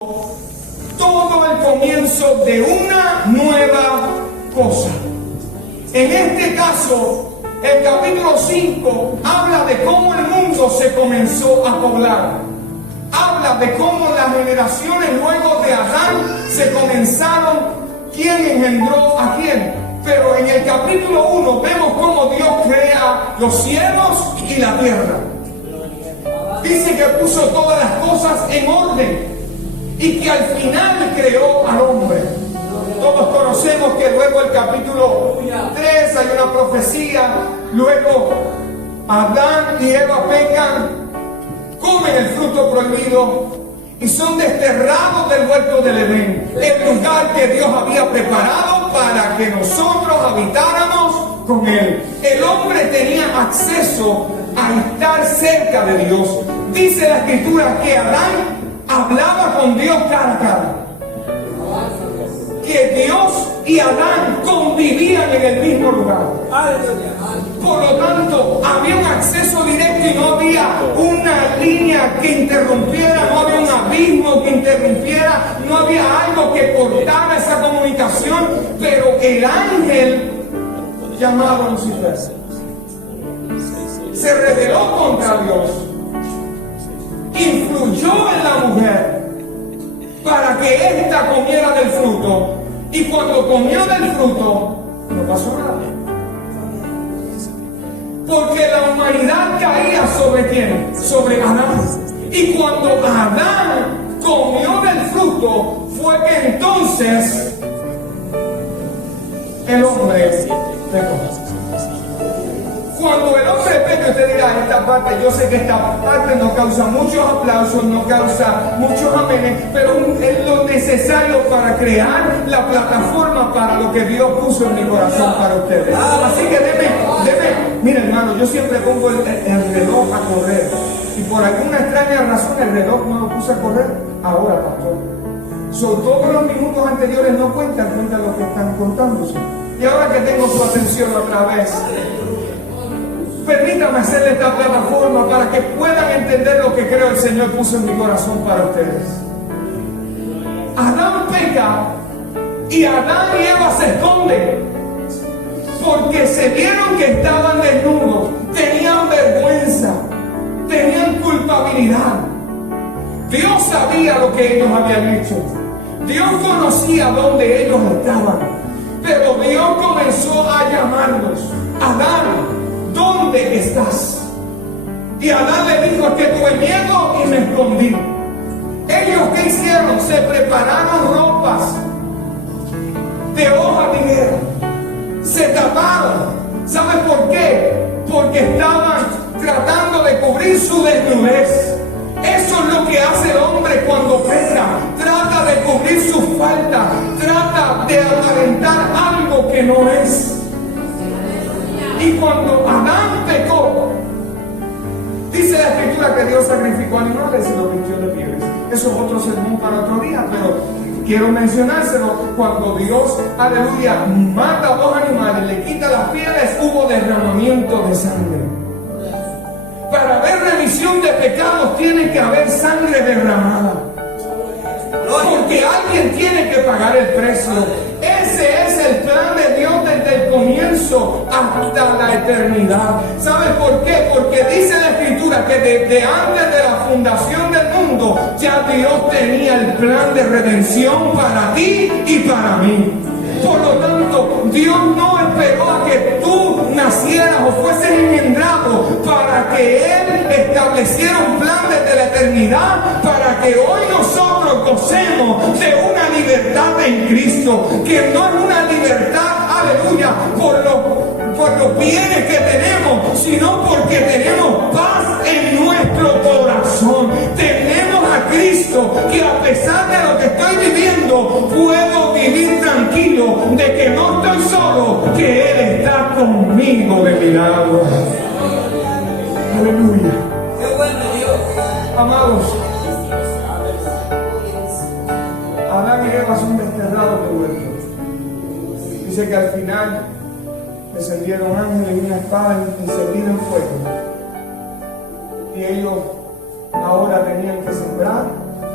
todo el comienzo de una nueva cosa. En este caso, el capítulo 5 habla de cómo el mundo se comenzó a poblar. Habla de cómo las generaciones luego de Adán se comenzaron, quién engendró a quién. Pero en el capítulo 1 vemos cómo Dios crea los cielos y la tierra. Dice que puso todas las cosas en orden y que al final creó al hombre. Todos conocemos que luego el capítulo 3 hay una profecía. Luego Adán y Eva pecan, comen el fruto prohibido y son desterrados del huerto del Edén, el lugar que Dios había preparado para que nosotros habitáramos con Él. El hombre tenía acceso a estar cerca de Dios. Dice la Escritura que Adán hablaba con Dios cara a cara, que Dios y Adán convivían en el mismo lugar. Por lo tanto, había un acceso directo y no había una línea que interrumpiera, no había un abismo que interrumpiera, no había algo que cortara esa comunicación. Pero el ángel llamado Lucifer se rebeló contra Dios, influyó en la mujer para que ésta comiera del fruto, y cuando comió del fruto no pasó nada, porque la humanidad caía ¿sobre quién? Sobre Adán. Y cuando Adán comió del fruto fue que entonces el hombre pecó. Cuando el hombre peca, usted dirá, esta parte, yo sé que esta parte no causa muchos aplausos, no causa muchos amenes, pero es lo necesario para crear la plataforma para lo que Dios puso en mi corazón para ustedes. Así que mira hermano, yo siempre pongo el reloj a correr, y por alguna extraña razón el reloj no lo puse a correr ahora, pastor. Todos los minutos anteriores no cuentan los que están contándose. Y ahora que tengo su atención otra vez, permítame hacerle esta plataforma para que puedan entender lo que creo el Señor puso en mi corazón para ustedes. Adán peca y Adán y Eva se esconden porque se vieron que estaban desnudos, tenían vergüenza, tenían culpabilidad. Dios sabía lo que ellos habían hecho. Dios conocía dónde ellos estaban, pero Dios comenzó a llamarlos. Adán, ¿dónde estás? Y Adán le dijo, que tuve miedo y me escondí. Ellos, ¿qué hicieron? Se prepararon ropas de hoja de higuera, se taparon. ¿Sabes por qué? Porque estaban tratando de cubrir su desnudez. Eso es lo que hace el hombre cuando peca. Trata de cubrir su falta, trata de aparentar algo que no es. Y cuando Adán pecó, dice la Escritura que Dios sacrificó animales y los vistió de pieles. Eso es otro sermón para otro día, pero quiero mencionárselo. Cuando Dios, aleluya, mata a dos animales, le quita las pieles, hubo derramamiento de sangre. Para haber remisión de pecados tiene que haber sangre derramada, porque alguien tiene que pagar el precio. Ese es el plan de Dios desde el comienzo hasta la eternidad. ¿Sabes por qué? Porque dice la Escritura que desde antes de la fundación del mundo ya Dios tenía el plan de redención para ti y para mí. Por lo tanto, Dios no esperó a que tú nacieras o fueses engendrado para que Él estableciera un plan desde la eternidad, para que hoy nosotros gocemos de una libertad en Cristo, que no es una libertad, aleluya, por los bienes que tenemos, sino porque tenemos paz en nuestro corazón. Tenemos a Cristo, que a pesar de lo que estoy viviendo, puedo vivir tranquilo de que no estoy solo, que Él está conmigo de mi lado. Aleluya. ¡Qué bueno Dios! Amados, Adán y Eva son desterrados del huerto. Dice que al final descendieron ángeles y una espada encendida en fuego. Y ellos ahora tenían que sembrar,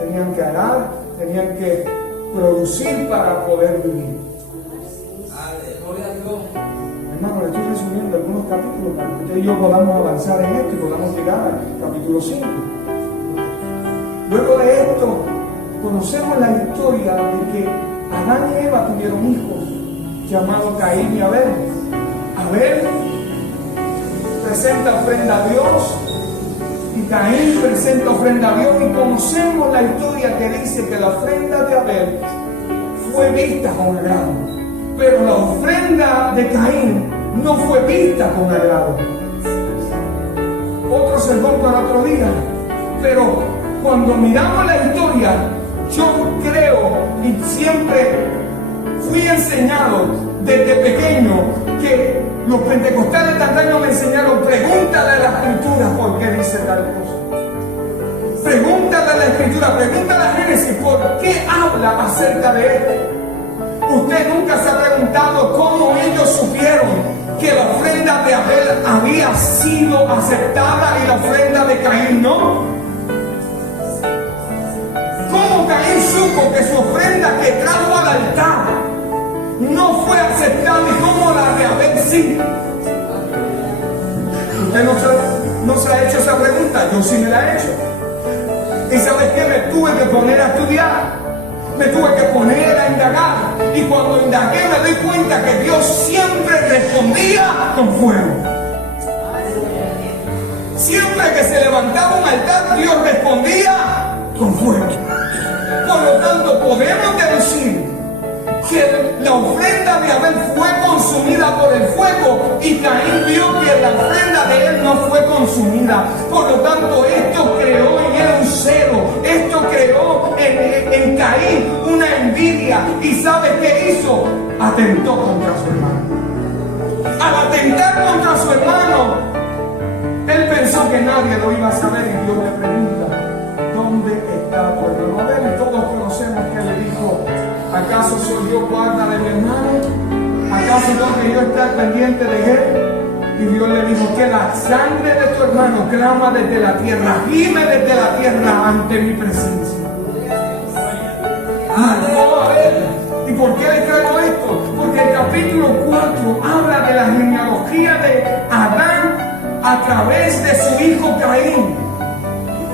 tenían que arar, tenían que producir para poder vivir. Hermano, le estoy resumiendo algunos capítulos para que usted y yo podamos avanzar en esto y podamos llegar al capítulo 5. Luego de esto, conocemos la historia de que Adán y Eva tuvieron hijos llamados Caín y Abel. Abel presenta ofrenda a Dios y Caín presenta ofrenda a Dios, y conocemos la historia que dice que la ofrenda de Abel fue vista con agrado, pero la ofrenda de Caín no fue vista con agrado. Otro sermón para otro día, pero cuando miramos la historia, yo creo y siempre fui enseñado desde pequeño que los pentecostales de antaño me enseñaron: pregúntale a la escritura por qué dice tal cosa. Pregúntale a la escritura, pregúntale a Génesis por qué habla acerca de esto. Usted nunca se ha preguntado cómo ellos supieron que la ofrenda de Abel había sido aceptada y la ofrenda de Caín no. ¿Cómo Caín supo que su ofrenda que trajo al altar no fue aceptada y cómo la de Abel sí? Usted no se ha hecho esa pregunta. Yo sí me la he hecho. ¿Y sabes qué? Me tuve que poner a estudiar, me tuve que poner a indagar, y cuando indagué me di cuenta que Dios siempre respondía con fuego. Siempre que se levantaba un altar, Dios respondía con fuego. Por lo tanto, podemos deducir que la ofrenda de Abel fue consumida por el fuego, y Caín vio que la ofrenda de él no fue consumida. Por lo tanto, esto creó en él un celo, esto creó en Caín una envidia, y ¿sabe qué hizo? Atentó contra su hermano. Al atentar contra su hermano, él pensó que nadie lo iba a saber, y Dios le pregunta: ¿dónde está tu hermano Abel? Y todos conocemos que le dijo: ¿acaso soy yo guarda de mi hermano? ¿Acaso tengo que yo estar pendiente de él? Y Dios le dijo: que la sangre de tu hermano clama desde la tierra, gime desde la tierra ante mi presencia. Vamos a ver. ¿Y por qué le traigo esto? Porque el capítulo 4 habla de la genealogía de Adán a través de su hijo Caín.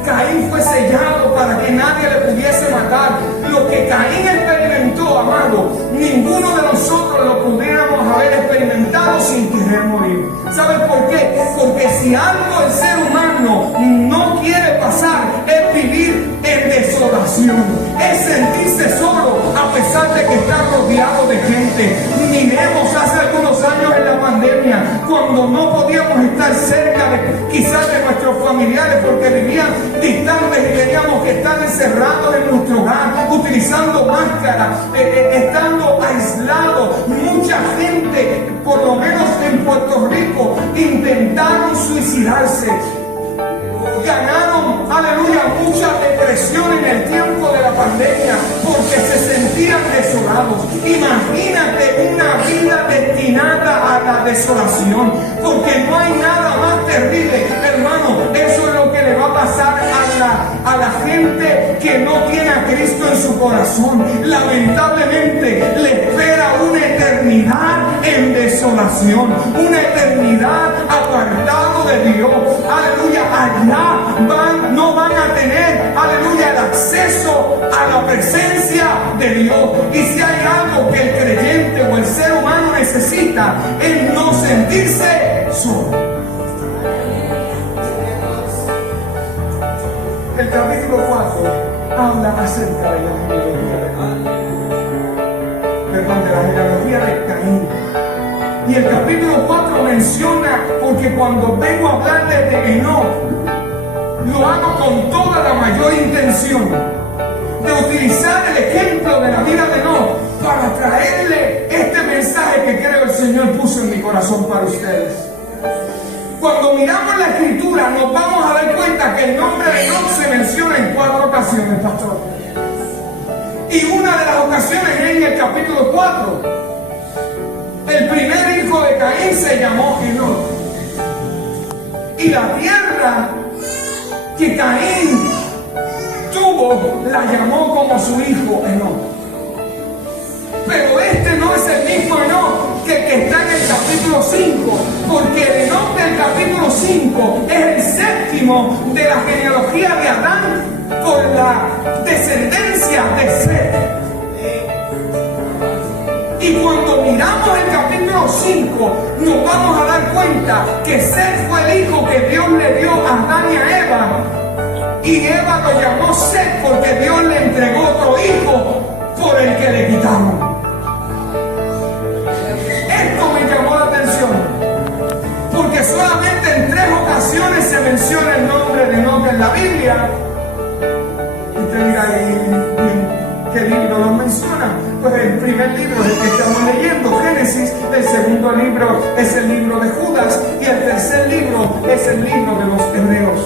Caín fue sellado para que nadie le pudiese matar. Lo que Caín experimentó, amado, ninguno de nosotros lo pudiéramos haber experimentado sin querer morir. ¿Sabes por qué? Porque si algo el ser humano no quiere pasar es vivir en desolación, es sentirse solo a pesar de que está rodeado de gente. Miremos hace algunos años en la pandemia, cuando no podíamos estar cerca quizás de nuestros familiares porque vivían distantes y teníamos que estar encerrados en nuestro hogar, utilizando máscara, estando aislados. Mucha gente, por lo menos en Puerto Rico, intentaron suicidarse. Ganaron, aleluya, mucha depresión en el tiempo de la pandemia porque se sentían desolados. Imagínate una vida destinada a la desolación, porque no hay nada más terrible, hermano. Eso es lo que le va a pasar a la gente que no tiene a Cristo en su corazón. Lamentablemente le espera una eternidad en desolación, una eternidad apartado de Dios. Aleluya, allá no van a tener, aleluya, el acceso a la presencia de Dios. Y si hay algo que el creyente o el ser humano necesita, es no sentirse solo. El capítulo 4 habla acerca de la genealogía de Caín. Y el capítulo 4 menciona, porque cuando vengo a hablarles de Enoc, lo hago con toda la mayor intención de utilizar el ejemplo de la vida de Enoc para traerle este mensaje que creo el Señor puso en mi corazón para ustedes. Cuando miramos la escritura nos vamos a dar cuenta que el nombre de Enoc se menciona en 4 ocasiones, pastor. Y una de las ocasiones es en el capítulo 4. El primer hijo de Caín se llamó Enoc. Y la tierra que Caín tuvo 5 la llamó como su hijo Enoc. Pero este no es el mismo Enoc que está en el capítulo 5, porque el Enoc del capítulo 5 es el séptimo de la genealogía de Adán por la descendencia de Set. Y cuando miramos el capítulo 5, nos vamos a dar cuenta que Set fue el hijo que Dios le dio a Adán y a Eva. Y Eva lo llamó Set porque Dios le entregó otro hijo por el que le quitaron. Esto me llamó la atención, porque solamente en 3 ocasiones se menciona el nombre de Enoc en la Biblia. Y usted dirá, ¿qué libro lo menciona? Pues el primer libro es el que estamos leyendo, Génesis. El segundo libro es el libro de Judas. Y el tercer libro es el libro de los Hebreos.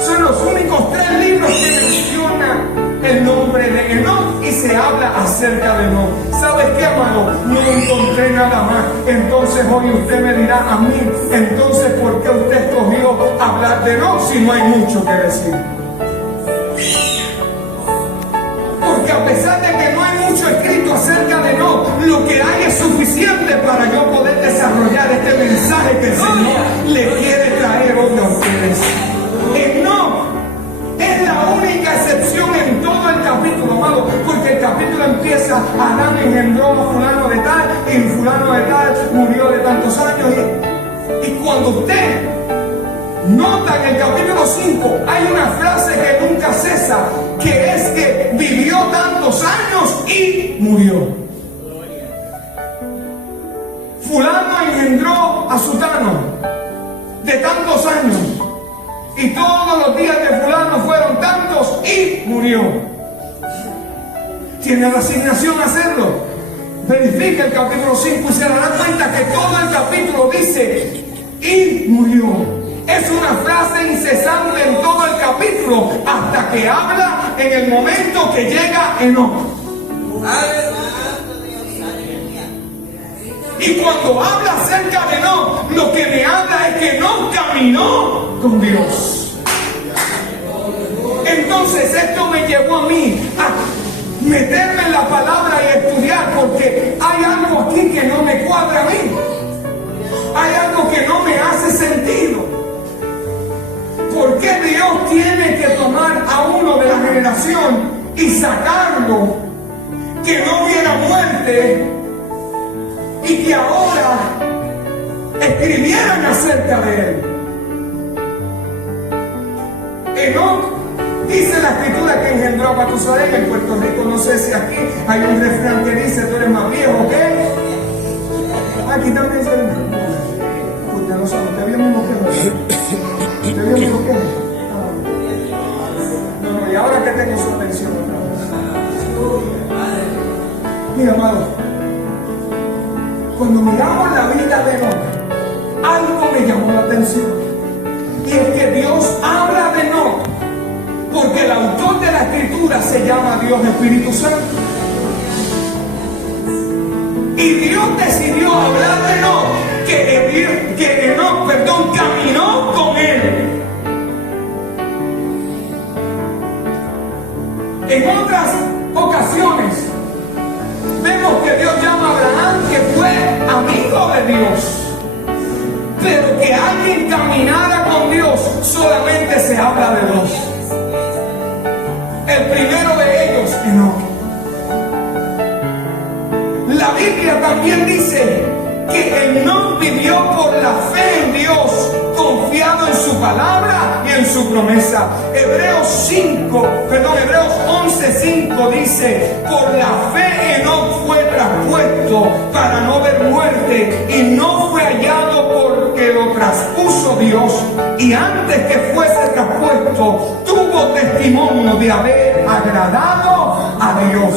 Son los únicos 3 libros que mencionan el nombre de Enoc y se habla acerca de Enoc. ¿Sabes qué, amado? No encontré nada más. Entonces hoy usted me dirá a mí, entonces ¿por qué usted escogió hablar de Enoc si no hay mucho que decir? Porque a pesar de que no hay mucho escrito acerca de Enoc, lo que hay es suficiente para yo poder desarrollar este mensaje que el Señor le quiere traer hoy a ustedes. Enoc es la única excepción en todo el capítulo, amado, porque el capítulo empieza: Adán engendró a fulano de tal, y fulano de tal murió de tantos años. Y cuando usted nota en el capítulo 5, hay una frase que nunca cesa, que es que vivió tantos años y murió. Fulano engendró a sutano de tantos años, y todos los días de fulano fueron tantos y murió. ¿Tiene la asignación a hacerlo? Verifique el capítulo 5 y se dará cuenta que todo el capítulo dice y murió. Es una frase incesante en todo el capítulo hasta que habla en el momento que llega Enoc. Y cuando habla acerca de Enoc, lo que me habla es que Enoc caminó con Dios. Entonces esto me llevó a mí a meterme en la palabra y estudiar, porque hay algo aquí que no me cuadra a mí. Hay algo que no me hace sentido. ¿Por qué Dios tiene que tomar a uno de la generación y sacarlo, que no hubiera muerte, y que ahora escribieran acerca de él? Enoc, dice la escritura que engendró a Matusalén. En Puerto Rico, no sé si aquí hay un refrán que dice: tú eres más viejo que él. Aquí también se dice: usted no sabe, usted vio mismo que usted vio mismo que no, y ahora que tengo su atención otra vez. Mira, amado, cuando miramos la vida de Enoc, algo me llamó la atención. Y es que Dios habla de Enoc porque el autor de la escritura se llama Dios Espíritu Santo. Y Dios decidió hablar de Enoc, que Enoc, caminó con él. En otras ocasiones vemos que Dios llama a Abraham, que fue amigo de Dios. Pero que alguien caminara con Dios, solamente se habla de dos. El primero de ellos, Enoc. La Biblia también dice que Enoc vivió por la fe en Dios, confiado en su palabra y en su promesa. Hebreos 11:5 dice: por la fe Enoc fue traspuesto para no ver muerte, y no fue hallado porque lo traspuso Dios, y antes que fuese traspuesto tuvo testimonio de haber agradado a Dios.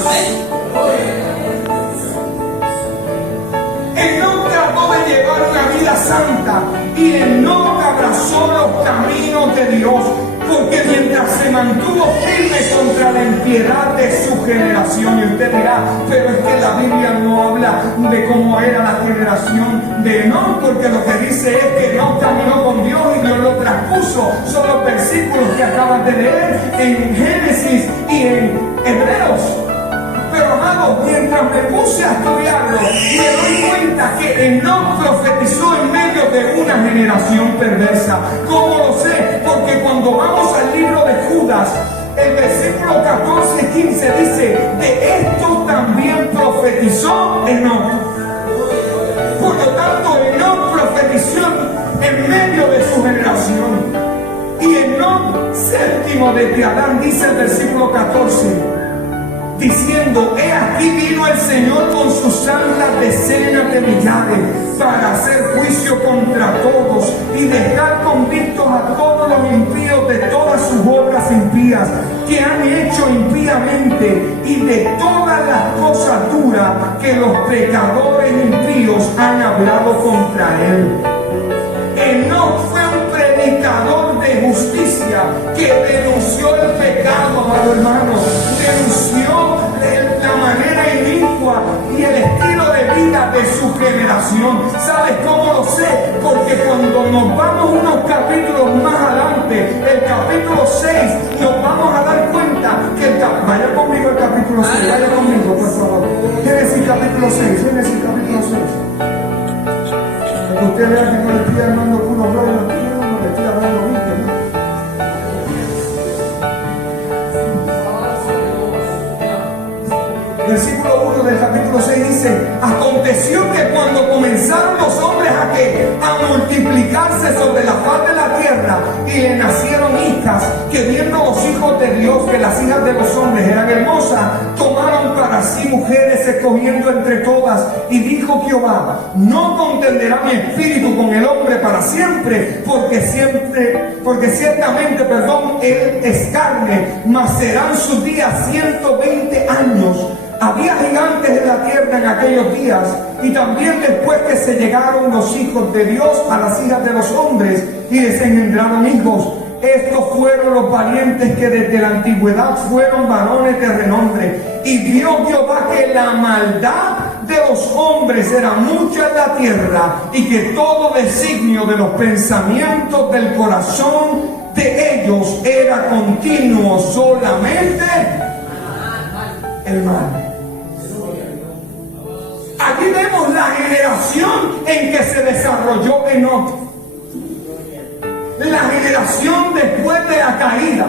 Enoc trató de llevar una vida santa, y Enoc abrazó los caminos de Dios. porque mientras se mantuvo firme contra la impiedad de su generación. Y usted dirá, pero es que la Biblia no habla de cómo era la generación de Enoc, porque lo que dice es que Enoc caminó con Dios y Dios lo traspuso. Son los versículos que acabas de leer en Génesis y en Hebreos. Pero amado, mientras me puse a estudiarlo, me doy cuenta que Enoc profetizó en medio de una generación perversa. ¿Cómo lo sé? Porque cuando vamos al libro de Judas, el versículo 14 y 15 dice, de esto también profetizó Enoc. Por lo tanto, Enoc profetizó en medio de su generación. Y Enoc, séptimo desde Adán, dice el versículo 14, diciendo, he aquí vino el Señor con sus santas decenas de millares para hacer juicio contra todos y dejar convictos a todos los impíos de todas sus obras impías que han hecho impíamente y de todas las cosas duras que los pecadores impíos han hablado contra él. Enoc fue un predicador de justicia que denunció el pecado, amado hermano, denunció la manera inicua y el estilo de vida de su generación. ¿Sabes cómo lo sé? Porque cuando nos vamos unos capítulos más adelante, el capítulo 6, nos vamos a dar cuenta que vaya conmigo el capítulo 6, vaya conmigo, por favor. Génesis capítulo 6, Génesis capítulo 6. Que usted vea que no le estoy hablando puro rollo, no le estoy hablando bien, ¿no? Versículo 1 del capítulo 6 dice, aconteció que cuando comenzaron los hombres a multiplicarse sobre la faz de la tierra y le nacieron hijas, que viendo los hijos de Dios que las hijas de los hombres eran hermosas, tomaron para sí mujeres escogiendo entre todas, y dijo Jehová, no contenderá mi espíritu con el hombre para siempre, porque ciertamente, él es carne, mas serán sus días 120 años. Había gigantes en la tierra en aquellos días, y también después que se llegaron los hijos de Dios a las hijas de los hombres y les engendraron hijos. Estos fueron los valientes que desde la antigüedad fueron varones de renombre. Y vio Jehová que la maldad de los hombres era mucha en la tierra, y que todo designio de los pensamientos del corazón de ellos era continuo solamente el mal. Aquí vemos la generación en que se desarrolló Enoc. La generación después de la caída.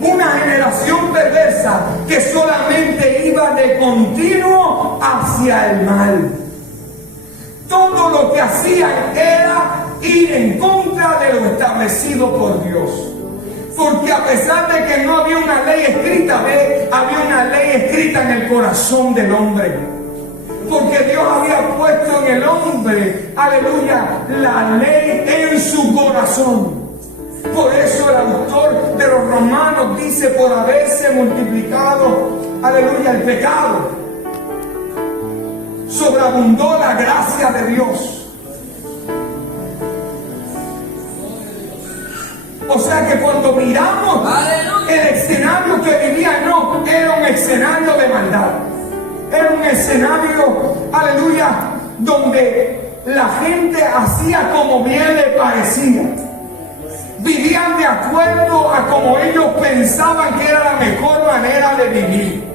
Una generación perversa que solamente iba de continuo hacia el mal. Todo lo que hacían era ir en contra de lo establecido por Dios. Porque a pesar de que no había una ley escrita, había una ley escrita en el corazón del hombre. Porque Dios había puesto en el hombre, aleluya, la ley en su corazón. Por eso el autor de los Romanos dice, por haberse multiplicado, aleluya, el pecado, sobreabundó la gracia de Dios. O sea que cuando miramos el escenario que vivía Enoc, era un escenario de maldad. Era un escenario, aleluya, donde la gente hacía como bien le parecía. Vivían de acuerdo a como ellos pensaban que era la mejor manera de vivir.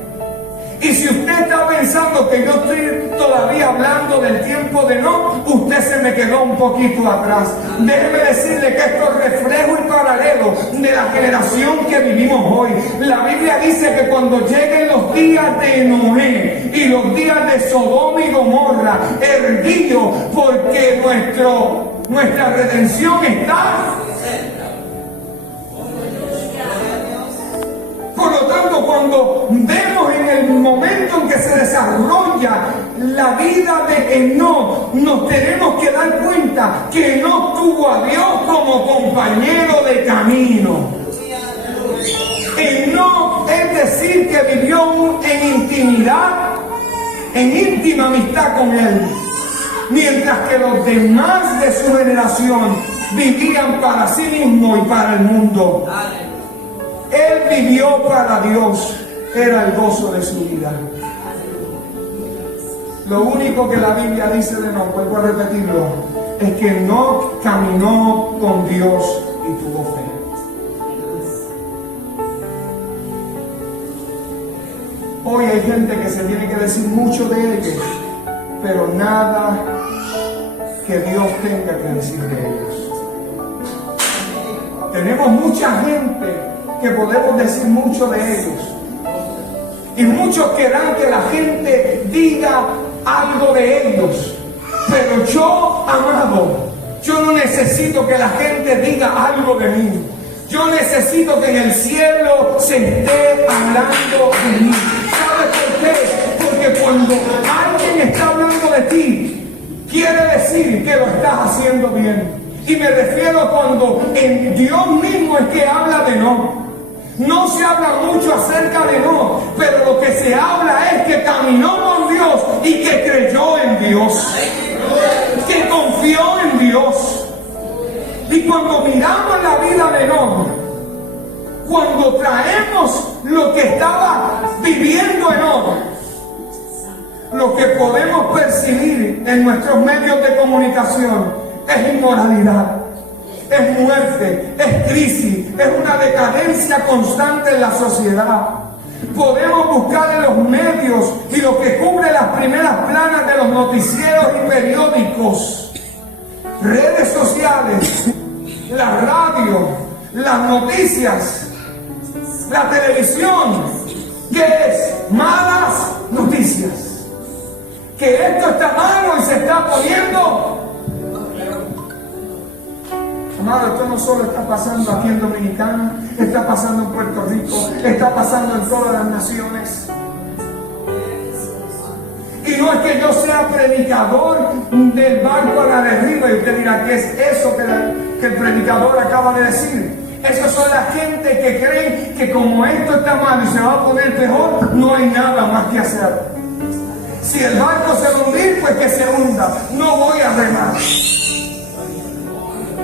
Y si usted está pensando que yo estoy todavía hablando del tiempo de Enoc, usted se me quedó un poquito atrás. Déjeme decirle que esto es reflejo y paralelo de la generación que vivimos hoy. La Biblia dice que cuando lleguen los días de Noé y los días de Sodoma y Gomorra, erguido, porque nuestra redención está. Por lo tanto, cuando vemos en el momento en que se desarrolla la vida de Enoc, nos tenemos que dar cuenta que Enoc tuvo a Dios como compañero de camino. Enoc, es decir, que vivió en intimidad, en íntima amistad con Él. Mientras que los demás de su generación vivían para sí mismos y para el mundo. Él vivió para Dios, era el gozo de su vida. Lo único que la Biblia dice de nosotros, vuelvo a repetirlo, es que no caminó con Dios y tuvo fe. Hoy hay gente que se tiene que decir mucho de ellos, pero nada que Dios tenga que decir de ellos. Tenemos mucha gente que podemos decir mucho de ellos. Y muchos querrán que la gente diga algo de ellos. Pero yo, amado, yo no necesito que la gente diga algo de mí. Yo necesito que en el cielo se esté hablando de mí. ¿Sabes por qué? Porque cuando alguien está hablando de ti, quiere decir que lo estás haciendo bien. Y me refiero cuando en Dios mismo es que habla de no. No se habla mucho acerca de no, pero lo que se habla es que caminó con Dios y que creyó en Dios, que confió en Dios. Y cuando miramos la vida de Enoc, cuando traemos lo que estaba viviendo Enoc, lo que podemos percibir en nuestros medios de comunicación es inmoralidad. Es muerte, es crisis, es una decadencia constante en la sociedad. Podemos buscar en los medios y lo que cubre las primeras planas de los noticieros y periódicos, redes sociales, la radio, las noticias, la televisión, que es malas noticias. Que esto está malo y se está poniendo. Amado, esto no solo está pasando aquí en Dominicana, está pasando en Puerto Rico, está pasando en todas las naciones. Y no es que yo sea predicador del barco a la deriva, y usted dirá, ¿qué es eso que el predicador acaba de decir? Esas son la gente que creen que como esto está mal y se va a poner peor, no hay nada más que hacer. Si el barco se va a hundir, pues que se hunda, no voy a remar.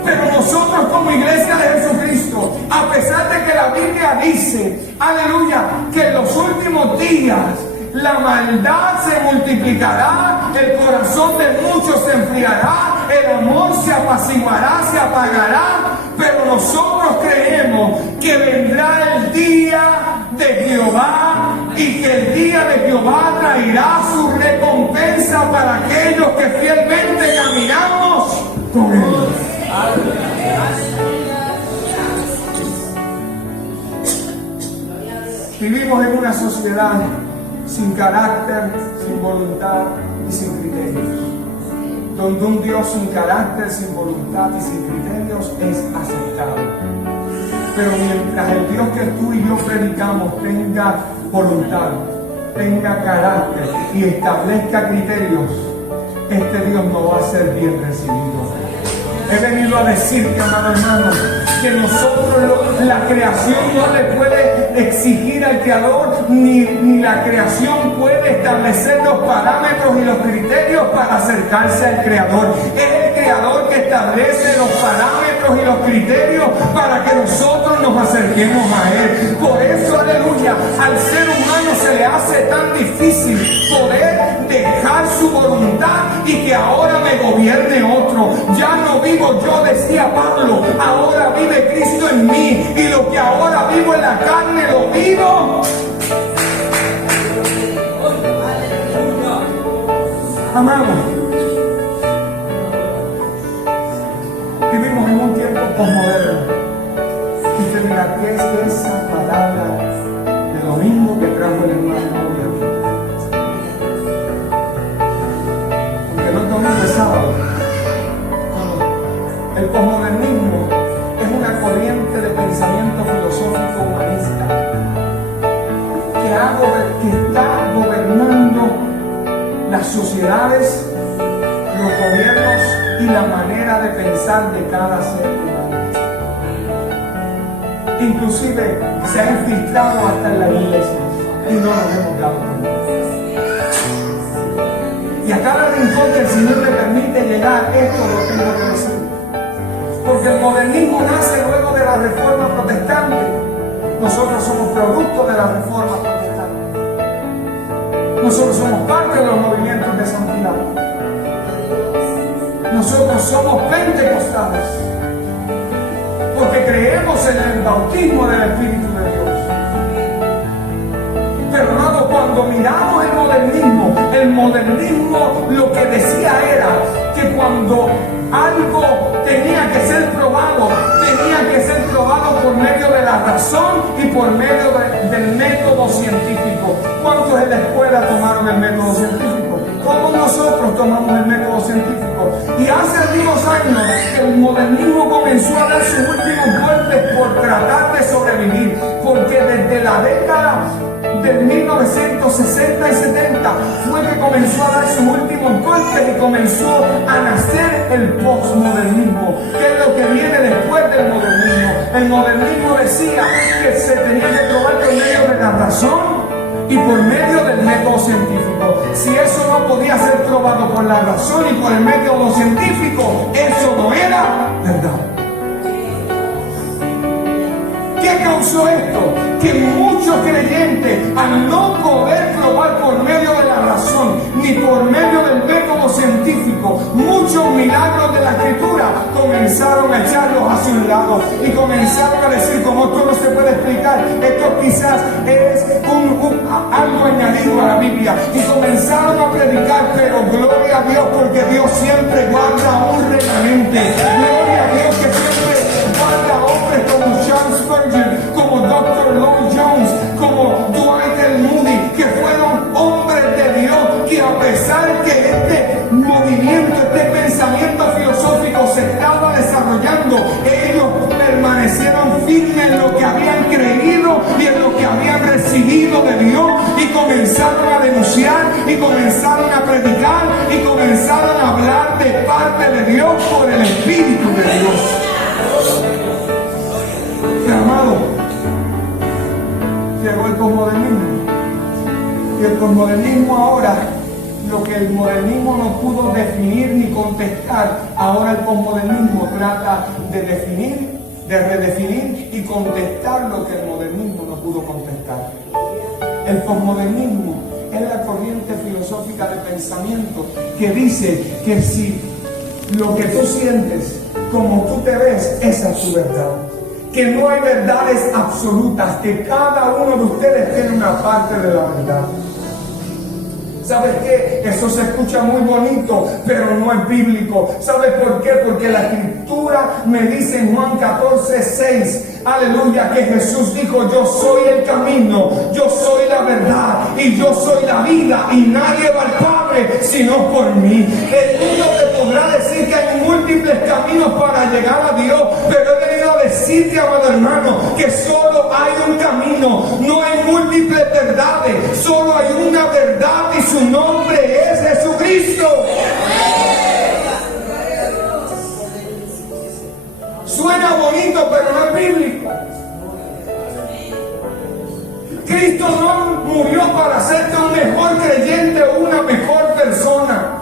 Pero nosotros como iglesia de Jesucristo, a pesar de que la Biblia dice, aleluya, que en los últimos días la maldad se multiplicará, el corazón de muchos se enfriará, el amor se apaciguará, se apagará, pero nosotros creemos que vendrá el día de Jehová y que el día de Jehová traerá su recompensa para aquellos que fielmente caminamos con Él. Vivimos en una sociedad sin carácter, sin voluntad y sin criterios, donde un Dios sin carácter, sin voluntad y sin criterios es aceptado. Pero mientras el Dios que tú y yo predicamos tenga voluntad, tenga carácter y establezca criterios, este Dios no va a ser bien recibido. He venido a decirte, amado hermano, que nosotros, la creación no le puede exigir al Creador, ni la creación puede establecer los parámetros y los criterios para acercarse al Creador. Es el Creador que establece los parámetros y los criterios para que nosotros nos acerquemos a Él. Por eso, aleluya, al ser humano se le hace tan difícil poder dejar su voluntad y que ahora me gobierne otro. Ya no vivo yo, decía Pablo, ahora vive Cristo en mí, y lo que ahora vivo en la carne lo vivo. Amado, vivimos en un tiempo posmoderno. Y usted dirá, ¿qué es esa palabra de domingo que trajo el hermano? Porque no es domingo, es sábado. El posmodernismo es una corriente de pensamiento filosófico humanista que está gobernando las sociedades, los gobiernos y la manera de pensar de cada ser humano. Inclusive se ha infiltrado hasta en la iglesia y no nos hemos dado cuenta. Y a cada rincón que el Señor le permite llegar, esto lo tengo que decir. Porque porque el modernismo nace luego de la reforma protestante. Nosotros somos producto de la reforma protestante. Nosotros somos parte de los movimientos de santidad. Nosotros somos pentecostales porque creemos en el bautismo del Espíritu de Dios. Pero hermano, cuando miramos el modernismo lo que decía era que cuando algo tenía que ser probado por medio de la razón y por medio del método científico. ¿Cuántos en la escuela tomaron el método científico? Todos nosotros tomamos el método científico. Y hace algunos años el modernismo comenzó a dar sus últimos golpes por tratar de sobrevivir, porque desde la década del 1960 y 70 fue que comenzó a dar sus últimos golpes y comenzó a nacer el postmodernismo, que es lo que viene después del modernismo. El modernismo decía que se tenía que probar por medio de la razón y por medio del método científico. Si eso no podía ser probado por la razón y por el método científico, eso no era verdad. ¿Qué causó esto? Que muchos creyentes, al no poder probar por medio de la razón ni por medio del método científico muchos milagros de la Escritura, comenzaron a echarlos hacia un lado y comenzaron a decir, como esto no se puede explicar, esto quizás es algo añadido a la Biblia, y comenzaron a predicar, pero gloria a Dios, porque Dios siempre guarda un remanente. Gloria a Dios que siempre guarda hombres como Charles Spurgeon, como Dr. Lloyd Jones, como Dwight L. Moody, que fueron hombres de Dios, que a pesar que este movimiento, este pensamiento filosófico se estaba desarrollando, ellos permanecieron firmes en lo que habían creído y en lo que habían recibido de Dios, y comenzaron a denunciar, y comenzaron a predicar, y comenzaron a hablar de parte de Dios por el Espíritu de Dios. Amado, llegó el posmodernismo, y el posmodernismo ahora, lo que el modernismo no pudo definir ni contestar, ahora el posmodernismo trata de definir, de redefinir y contestar lo que el modernismo no pudo contestar. El posmodernismo es la corriente filosófica de pensamiento que dice que si lo que tú sientes, como tú te ves, esa es tu verdad. Que no hay verdades absolutas, que cada uno de ustedes tiene una parte de la verdad. ¿Sabes qué? Eso se escucha muy bonito, pero no es bíblico. ¿Sabes por qué? Porque la Escritura me dice en Juan 14:6, aleluya, que Jesús dijo, yo soy el camino, yo soy la verdad y yo soy la vida, y nadie va al Padre sino por mí. El mundo te podrá decir que hay múltiples caminos para llegar a Dios, pero he venido a decirte, amado hermano, que solo hay un camino, no hay múltiples verdades, solo hay una verdad y su nombre es Jesucristo. Suena bonito, pero no es bíblico. Cristo no murió para hacerte un mejor creyente o una mejor persona.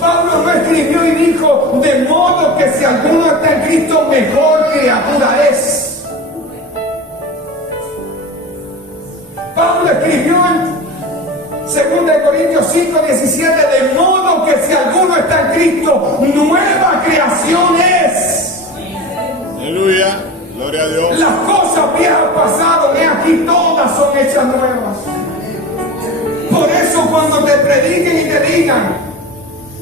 Pablo no escribió y dijo, de modo que si alguno está en Cristo, mejor criatura es. Pablo escribió en 2 Corintios 5:17, de modo que si alguno está en Cristo, nueva creación es. Aleluya, gloria a Dios. Las cosas viejas pasaron, y aquí todas son hechas nuevas. Por eso cuando te prediquen y te digan,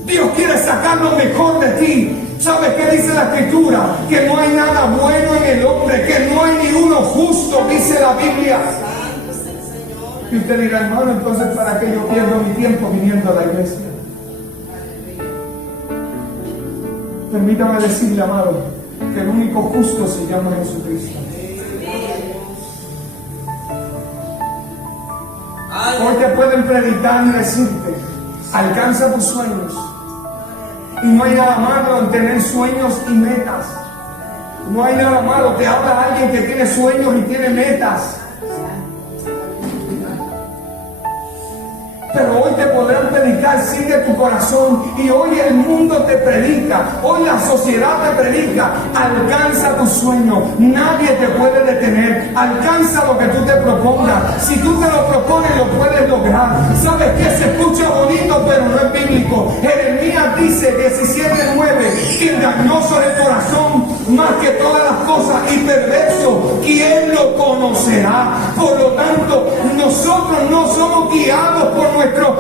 Dios quiere sacar lo mejor de ti, ¿sabes qué dice la Escritura? Que no hay nada bueno en el hombre, que no hay ni uno justo, dice la Biblia. Y usted dirá, hermano, entonces ¿para qué yo pierdo mi tiempo viniendo a la iglesia? Permítame decirle, amado, que el único justo se llama Jesucristo. Hoy te pueden predicar y decirte, alcanza tus sueños. Y no hay nada malo en tener sueños y metas. No hay nada malo. Te habla alguien que tiene sueños y tiene metas. Pero hoy te podrán predicar, sigue tu corazón. Y hoy el mundo te predica, hoy la sociedad te predica. Alcanza tu sueño, nadie te puede detener. Alcanza lo que tú te propongas. Si tú te lo propones, lo puedes lograr. ¿Sabes qué? Se escucha bonito, pero no es bíblico. Jeremías dice 17:9 que engañoso es el corazón más que todas las cosas y perverso, ¿quién lo conocerá? Por lo tanto, nosotros no somos guiados por nuestros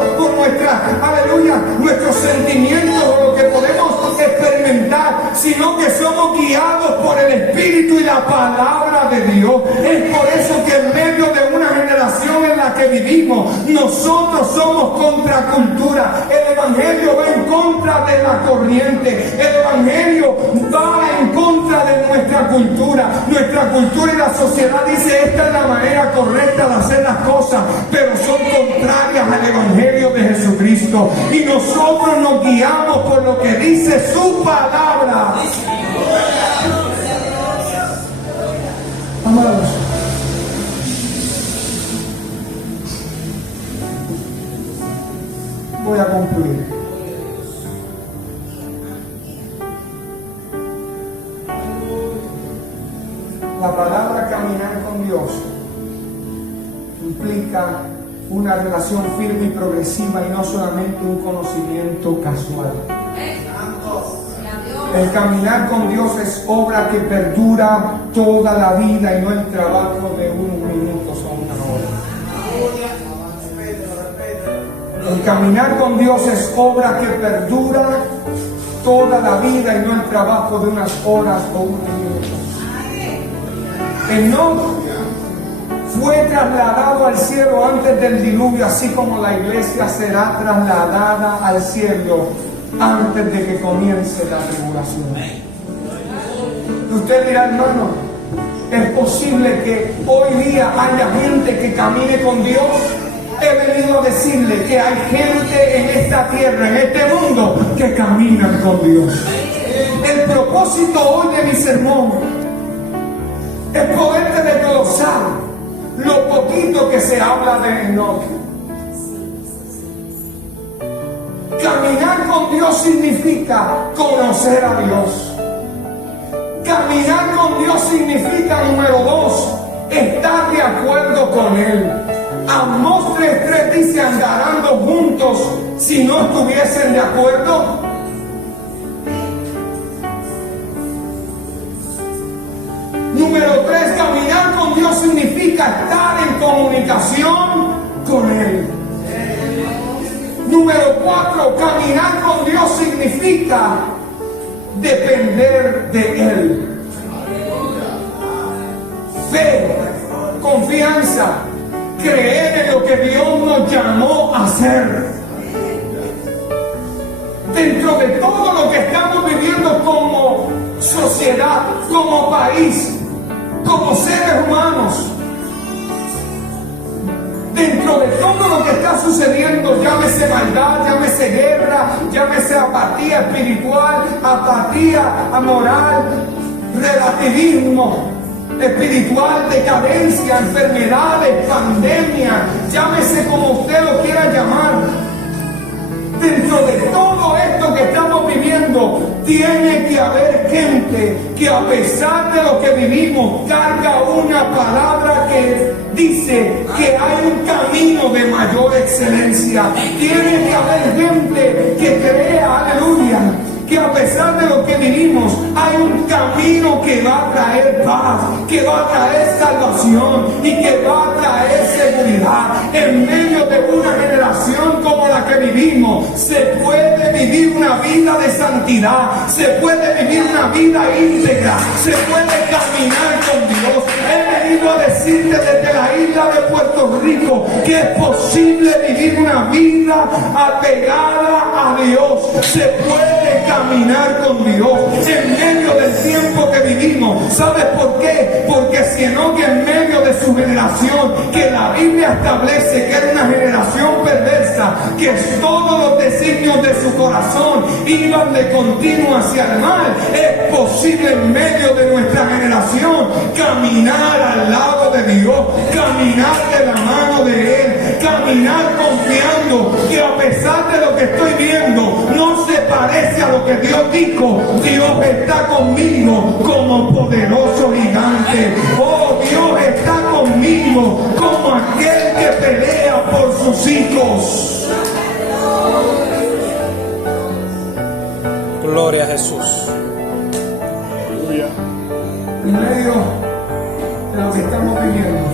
sentimientos o lo que podemos experimentar, sino que somos guiados por el Espíritu y la palabra de Dios. Es por eso que en medio de una generación en la que vivimos, nosotros somos contracultura. El Evangelio va en contra de la corriente. El Evangelio va en contra de nuestra cultura. Nuestra cultura y la sociedad dice esta es la manera correcta de hacer las cosas, pero son contrarias al Evangelio de Jesucristo. Y nosotros nos guiamos por lo que dice su palabra. Amados, voy a concluir. La palabra caminar con Dios implica una relación firme y progresiva y no solamente un conocimiento casual. El caminar con Dios es obra que perdura toda la vida y no el trabajo de unos minutos o una hora. El caminar con Dios es obra que perdura toda la vida y no el trabajo de unas horas o unos minutos. Enoc fue trasladado al cielo antes del diluvio, así como la iglesia será trasladada al cielo antes de que comience la tribulación. Usted dirá, hermano, ¿es posible que hoy día haya gente que camine con Dios? He venido a decirle que hay gente en esta tierra, en este mundo, que caminan con Dios. El propósito hoy de mi sermón es poderte desglosar lo poquito que se habla de Enoc. Caminar con Dios significa conocer a Dios. Caminar con Dios significa, número 2, estar de acuerdo con Él. Amós 3:3 dice, andarán juntos si no estuviesen de acuerdo. Número 3, caminar con Dios significa estar en comunicación con Él. Número 4, caminar con Dios significa depender de Él. Fe, confianza, creer en lo que Dios nos llamó a hacer. Dentro de todo lo que estamos viviendo como sociedad, como país, como seres humanos, dentro de todo lo que está sucediendo, llámese maldad, llámese guerra, llámese apatía espiritual, apatía moral, relativismo espiritual, decadencia, enfermedades, pandemia, llámese como usted lo quiera llamar. Dentro de todo esto que estamos viviendo, tiene que haber gente que, a pesar de lo que vivimos, carga una palabra que dice que hay un camino de mayor excelencia. Tiene que haber gente que crea, aleluya, que a pesar de lo que vivimos, hay un camino que va a traer paz, que va a traer salvación y que va a traer seguridad. En medio de una generación como la que vivimos, se puede vivir una vida de santidad, se puede vivir una vida íntegra, se puede caminar con Dios. He venido a decirte desde la isla de Puerto Rico que es posible vivir una vida apegada a Dios. Se puede caminar con Dios en medio del tiempo que vivimos. ¿Sabes por qué? Porque si Enoc, en medio de su generación, que la Biblia establece que era una generación perversa, que todos los designios de su corazón iban de continuo hacia el mal, es posible en medio de nuestra generación caminar al lado de Dios, caminar de la mano de Él, caminar confiando sabiendo que a pesar de lo que estoy viendo, no se parece a lo que Dios dijo. Dios está conmigo como poderoso gigante. Oh, Dios está conmigo como aquel que pelea por sus hijos. Gloria a Jesús. Aleluya. En medio de lo que estamos viviendo,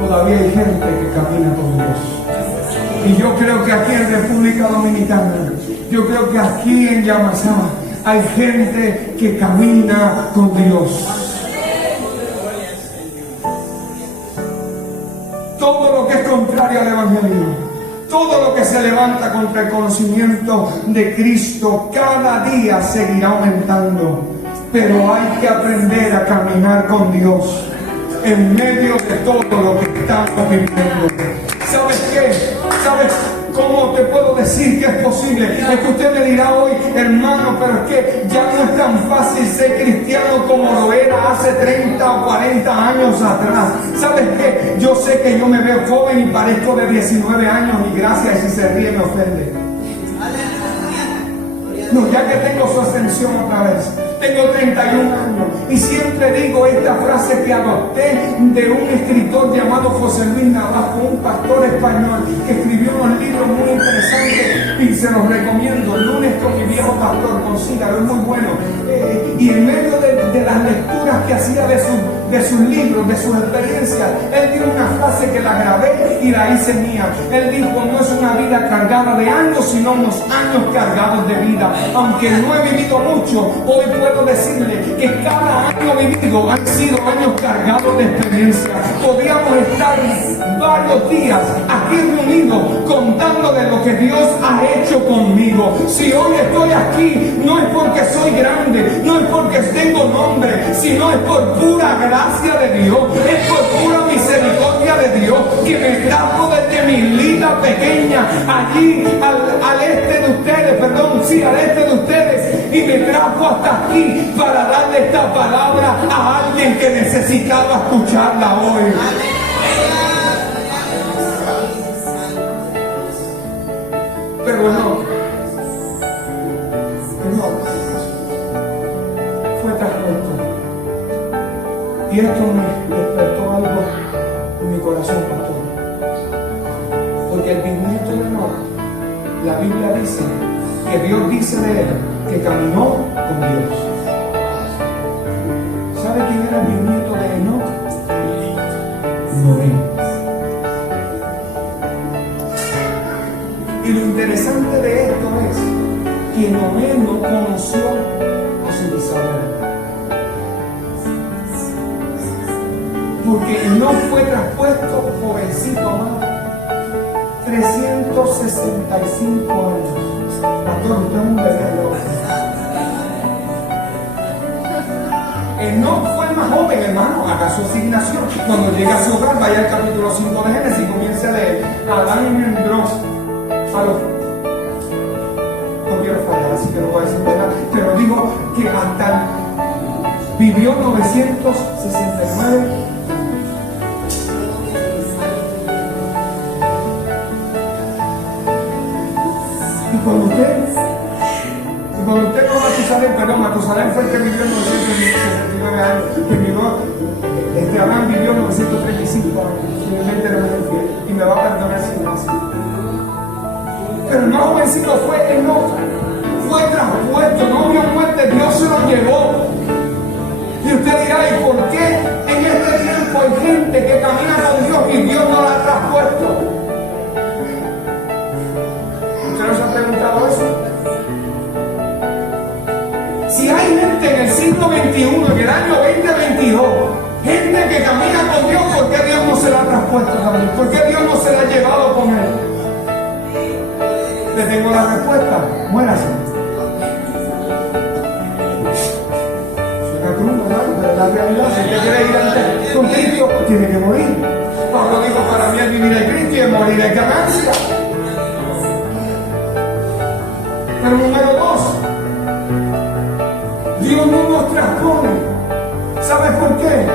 todavía hay gente que camina con Dios. Y yo creo que aquí en República Dominicana, yo creo que aquí en Yamasá, hay gente que camina con Dios. Todo lo que es contrario al Evangelio, todo lo que se levanta contra el conocimiento de Cristo, cada día seguirá aumentando. Pero hay que aprender a caminar con Dios en medio de todo lo que estamos viviendo. ¿Sabes qué? ¿Sabes cómo te puedo decir que es posible? Es que usted me dirá hoy, hermano, pero es que ya no es tan fácil ser cristiano como lo era hace 30 o 40 años atrás. ¿Sabes qué? Yo sé que yo me veo joven y parezco de 19 años y gracias, y si se ríe me ofende. No, ya que tengo su ascensión otra vez. Tengo 31 años y siempre digo esta frase que adopté de un escritor llamado José Luis Navajo, un pastor español que escribió unos libros muy interesantes y se los recomiendo. Lunes con mi viejo pastor, consígalo, es muy bueno. Y en medio de las lecturas que hacía de sus libros, de sus experiencias, él dio una frase que la grabé y la hice mía. Él dijo: no es una vida cargada de años, sino unos años cargados de vida. Aunque no he vivido mucho, hoy puedo decirle que cada año vivido han sido años cargados de experiencia. Podríamos estar varios días aquí reunidos contando de lo que Dios ha hecho conmigo. Si hoy estoy aquí, no es porque soy grande, no es porque tengo nombre, sino es por pura gracia de Dios, es por pura misericordia de Dios, que me trajo desde mi isla pequeña allí al este de ustedes, al este de ustedes, y me trajo hasta aquí para darle esta palabra a alguien que necesitaba escucharla hoy. Pero no, fue traspuesto. Y esto me despertó algo en mi corazón, pastor. Porque el bisnieto de Enoc, la Biblia dice que Dios dice de él que caminó con Dios. ¿Sabe quién era el bisnieto de Enoc? Noé. Y lo interesante de esto es que Noé no conoció a su bisabuelo. Porque no fue traspuesto jovencito más, 365 años. Pastor, usted es un bebé. No fue el más joven, hermano, haga su asignación. Cuando llega a su hogar, vaya al capítulo 5 de Génesis y comience a leer. Adán engendró a los... No quiero fallar, así que no voy a decir nada. Pero digo que hasta vivió 969. Y cuando usted no Matusalén, perdón, Matusalén fue el que vivió 969 años, que vivió, Adán vivió 935 años, finalmente era muy infiel, y me va a perdonar si no hace. Pero el más jovencito fue Enoc, fue traspuesto, no vio muerte, Dios se lo llevó. Y usted dirá: ¿y por qué en este tiempo hay gente que camina con Dios y Dios no la ha traspuesto? ¿Usted no se ha preguntado eso? Si hay gente en el siglo XXI, en el año 2022, gente que camina con Dios, ¿por qué Dios no se la ha traspuesto también? ¿Por qué Dios no se la ha llevado con él? Le tengo la respuesta: muérase. Suena crudo, ¿verdad? Pero la realidad, si usted quiere ir antes con Cristo, tiene que morir. Pablo dijo: para mí el vivir es Cristo y el morir es ganancia. Pero número 2, Dios no nos transpone. ¿Sabes por qué?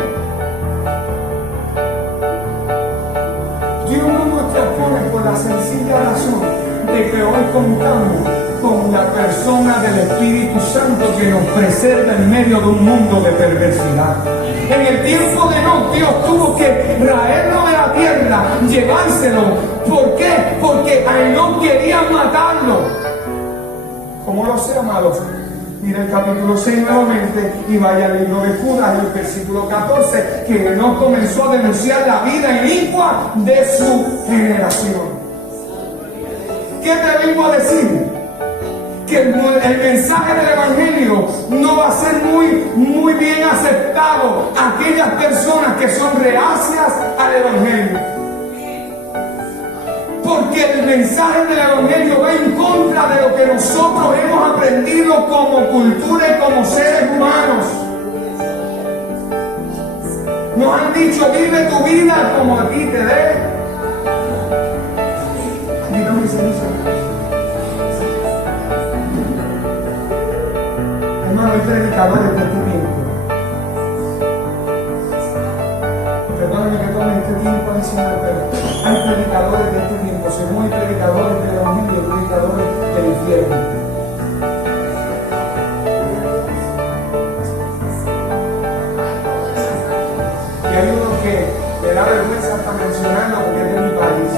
Dios no nos te opone por la sencilla razón de que hoy contamos con la persona del Espíritu Santo que nos preserva en medio de un mundo de perversidad. En el tiempo de Lot, Dios tuvo que traerlo de la tierra, llevárselo. ¿Por qué? Porque a Lot querían matarlo. ¿Cómo lo sé, amados? Mira el capítulo 6 nuevamente y vaya al libro de Judas, el versículo 14, que Lot comenzó a denunciar la vida inicua de su generación. ¿Qué te vengo a decir? Que el mensaje del Evangelio no va a ser muy bien aceptado a aquellas personas que son reacias al Evangelio. Porque el mensaje del Evangelio va en contra de lo que nosotros hemos aprendido como cultura y como seres humanos. Nos han dicho, vive tu vida como a ti te dé. Dígame mi servicio. Hermano, hay predicadores de este tiempo. Perdónenme que tome este tiempo diciendo, pero hay predicadores de este tiempo. Según hay predicadores del Evangelio y predicadores del infierno. Y hay uno que me da vergüenza hasta mencionarlo porque es de mi país.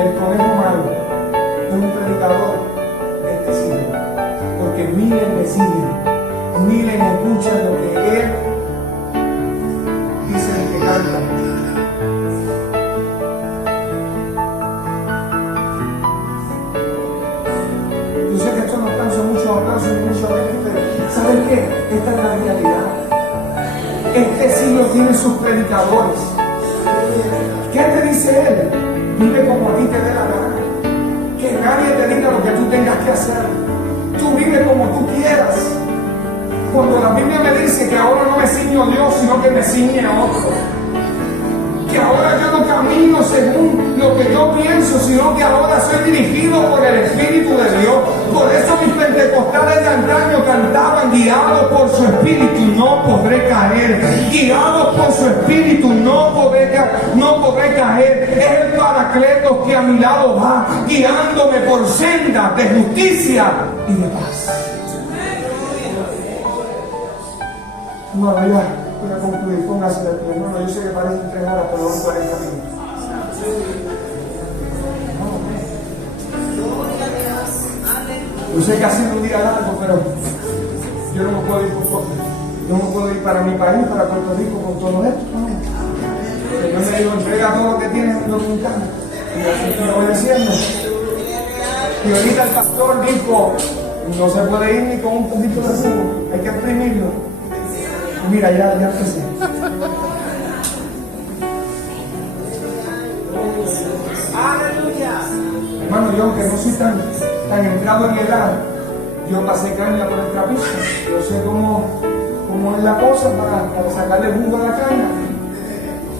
El conejo malo es un predicador de este siglo, porque miles le siguen, miles escuchan lo que él dice que canta. Yo sé que esto no alcanza muchos aplausos ni mucho gente, pero ¿saben qué? Esta es la realidad. Este siglo tiene sus predicadores. ¿Qué te dice él? Vive como a ti te dé la gana. Que nadie te diga lo que tú tengas que hacer. Tú vive como tú quieras. Cuando la Biblia me dice que ahora no me ciño a Dios, sino que me ciñe a otro. Que ahora yo no camino según lo que yo pienso, sino que ahora soy dirigido por el Espíritu de Dios. Por eso mis pentecostales de antaño cantaban, guiados por su Espíritu no podré caer. Guiados por su Espíritu no podré caer. Es el Paracletos que a mi lado va, guiándome por sendas de justicia y de paz. No, ya, voy a concluir, póngase de pie. Hermano, yo sé que parecen 3 horas, pero son 40 minutos. Yo sé que ha sido un día largo, pero yo no me puedo ir por poco. Yo no me puedo ir para mi país, para Puerto Rico, con todo esto. El Señor me dijo, entrega todo lo que tienes en Dominicana. Y así estoy obedeciendo. Y ahorita el pastor dijo, no se puede ir ni con un poquito de jugo, hay que exprimirlo. Mira, ya empecé. ¡Aleluya! Hermano, yo que no soy tan entrado en edad, yo pasé caña por el trapizo. Yo sé cómo es la cosa para sacarle jugo a la caña.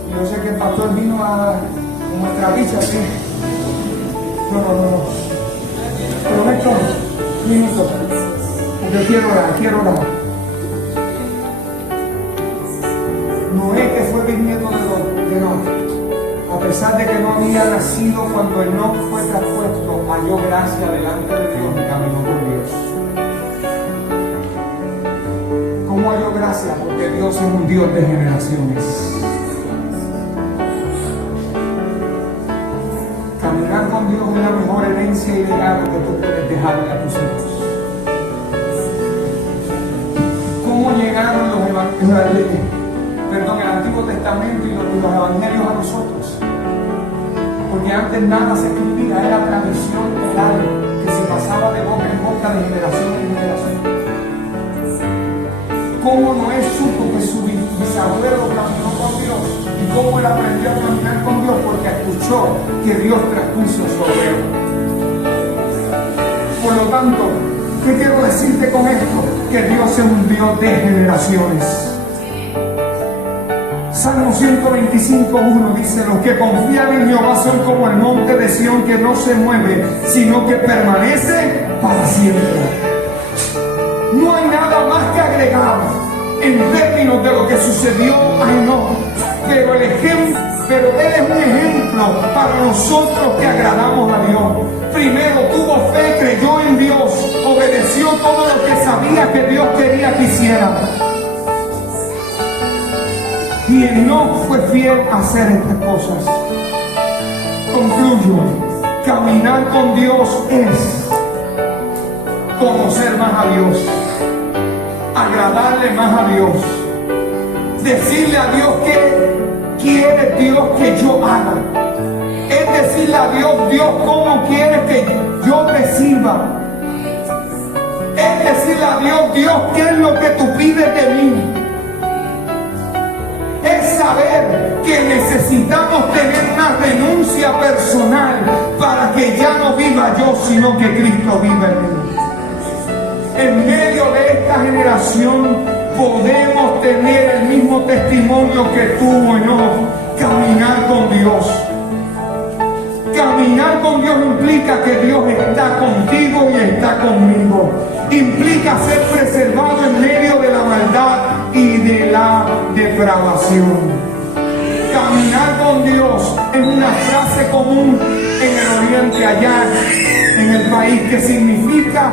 Y yo sé que el pastor vino como el trapizo así. No. Prometo un minuto. Porque quiero orar. Noé, que fue bisnieto de Noé, a pesar de que no había nacido cuando Enoc fue traspuesto, halló gracia delante de Dios y caminó con Dios. ¿Cómo halló gracia? Porque Dios es un Dios de generaciones. Caminar con Dios es la mejor herencia y legado que tú puedes dejarle a tus hijos. ¿Cómo llegaron el Antiguo Testamento y los evangelios a nosotros? Porque antes nada se escribía, era tradición oral que se pasaba de boca en boca, de generación en generación. ¿Cómo Noé supo que su bisabuelo caminó con Dios? ¿Y cómo él aprendió a caminar con Dios? Porque escuchó que Dios traspuso sobre él. Por lo tanto, ¿qué quiero decirte con esto? Que Dios es un Dios de generaciones. Salmo 125:1 dice: los que confían en Jehová son como el monte de Sión, que no se mueve, sino que permanece para siempre. No hay nada más que agregar en términos de lo que sucedió a Enoc, pero el ejemplo pero Él es un ejemplo para nosotros que agradamos a Dios. Primero tuvo fe, creyó en Dios, obedeció todo lo que sabía que Dios quería que hiciera. Y Enoc fue fiel a hacer estas cosas. Concluyo, caminar con Dios es conocer más a Dios, agradarle más a Dios, decirle a Dios qué quiere Dios que yo haga. Es decirle a Dios, Dios, ¿cómo quieres que yo te sirva? Es decirle a Dios, Dios, ¿qué es lo que tú pides de mí? Es saber que necesitamos tener una renuncia personal para que ya no viva yo, sino que Cristo viva en mí. En medio de esta generación podemos tener el mismo testimonio que tuvo Enoc, caminar con Dios. Caminar con Dios implica que Dios está contigo y está conmigo. Implica ser preservado en medio de la maldad y de la depravación. Caminar con Dios es una frase común en el oriente, allá en el país, que significa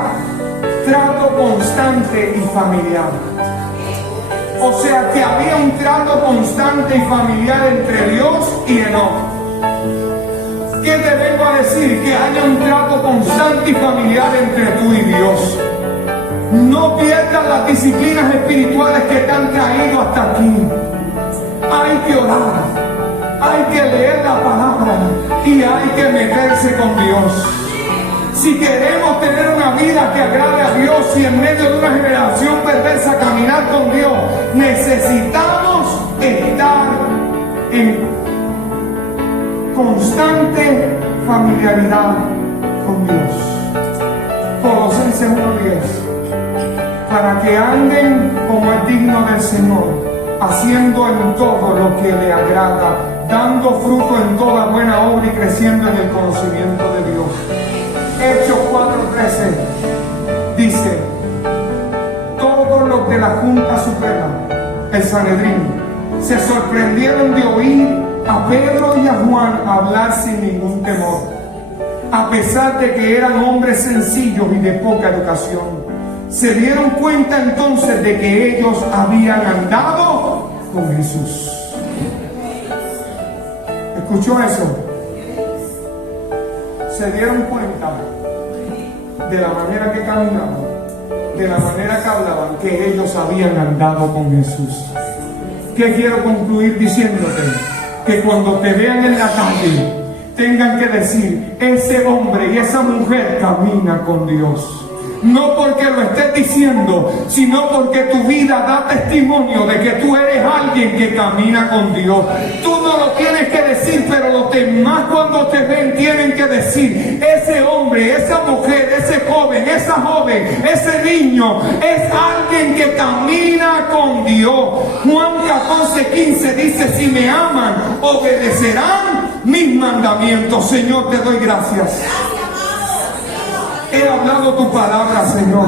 trato constante y familiar. O sea que había un trato constante y familiar entre Dios y Enoc. ¿Qué te vengo a decir? Que haya un trato constante y familiar entre tú y Dios. No pierdas las disciplinas espirituales que te han traído hasta aquí. Hay que orar, hay que leer la palabra y hay que meterse con Dios. Si queremos tener una vida que agrade a Dios y en medio de una generación perversa caminar con Dios, necesitamos estar en constante familiaridad con Dios. Colosenses 1:10. Para que anden como es digno del Señor, haciendo en todo lo que le agrada, dando fruto en toda buena obra y creciendo en el conocimiento de Dios. Hechos 4:13 dice: todos los de la Junta Suprema, el Sanedrín, se sorprendieron de oír a Pedro y a Juan hablar sin ningún temor, a pesar de que eran hombres sencillos y de poca educación. Se dieron cuenta entonces de que ellos habían andado con Jesús. ¿Escuchó eso? Se dieron cuenta de la manera que caminaban, de la manera que hablaban, que ellos habían andado con Jesús. ¿Qué quiero concluir diciéndote? Que cuando te vean en la calle tengan que decir: ese hombre y esa mujer camina con Dios. No porque lo estés diciendo, sino porque tu vida da testimonio de que tú eres alguien que camina con Dios. Tú no lo tienes que decir, pero los demás cuando te ven tienen que decir: ese hombre, esa mujer, ese joven, esa joven, ese niño es alguien que camina con Dios. Juan 14:15 dice: si me aman, obedecerán mis mandamientos. Señor, te doy gracias. He hablado tu palabra, Señor,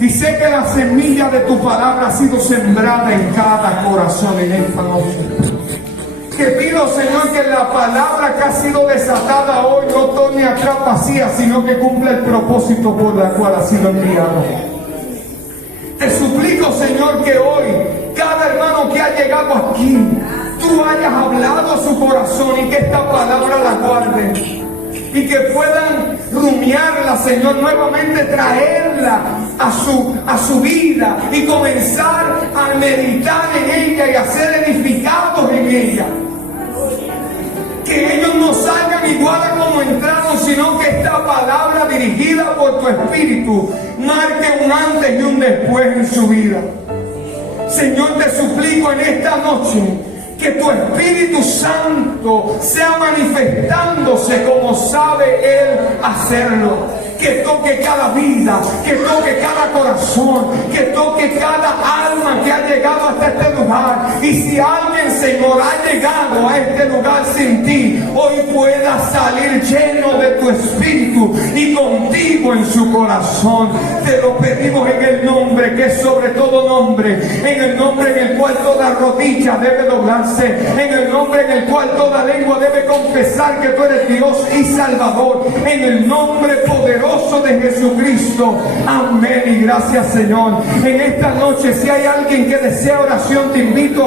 y sé que la semilla de tu palabra ha sido sembrada en cada corazón en esta noche. Que pido, Señor, que la palabra que ha sido desatada hoy no torne atrás vacía, sino que cumpla el propósito por el cual ha sido enviado. Te suplico, Señor, que hoy cada hermano que ha llegado aquí, tú hayas hablado a su corazón y que esta palabra la guarde. Y que puedan rumiarla, Señor, nuevamente traerla a su vida y comenzar a meditar en ella y a ser edificados en ella. Que ellos no salgan igual a como entraron, sino que esta palabra dirigida por tu Espíritu marque un antes y un después en su vida. Señor, te suplico en esta noche que tu Espíritu Santo sea manifestándose como sabe Él hacerlo. Que toque cada vida, que toque cada corazón, que toque cada alma que ha llegado hasta este lugar. Y si alguien el Señor ha llegado a este lugar sin ti, hoy pueda salir lleno de tu espíritu y contigo en su corazón. Te lo pedimos en el nombre que es sobre todo nombre, en el nombre en el cual toda rodilla debe doblarse, en el nombre en el cual toda lengua debe confesar que tú eres Dios y Salvador, en el nombre poderoso de Jesucristo. Amén y gracias, Señor. En esta noche, si hay alguien que desea oración, te invito